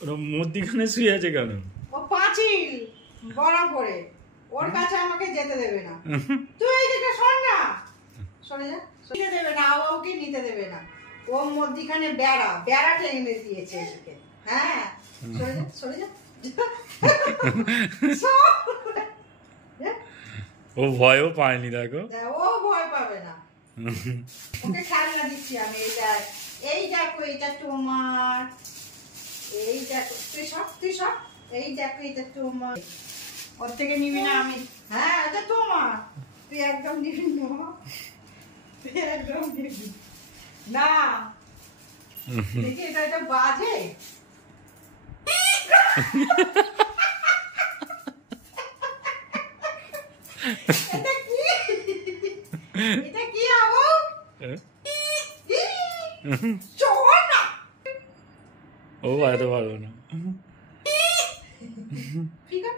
ওরা মধ্যিখানে শুয়ে আছে কেন? ও পাঁচিল বড় করে ওর কাছে আমাকে যেতে দেবে না। তুই এইদিকে সর না, সরে যা, নিতে দেবে না, ওকে নিতে দেবে না। ও মধ্যিখানে বেড়া টেনে দিয়েছে এদিকে। হ্যাঁ সরে যা, সরে যা। ও ভয়ও পায়নি, দেখো। ও ভয় পাবে না, ওকে খেলনা দিচ্ছি আমি। এই দেখো এটা তোমার, এই দেখো, তুই সব, এই দেখো এটা তোমার। ওর থেকে নিবি না আমি। হ্যাঁ এটা তোমার, তুই একদম নিবি না, তুই একদম নিবি না। দেখি এটা বাজে। এটা কি আবু? ও এত পারবো না।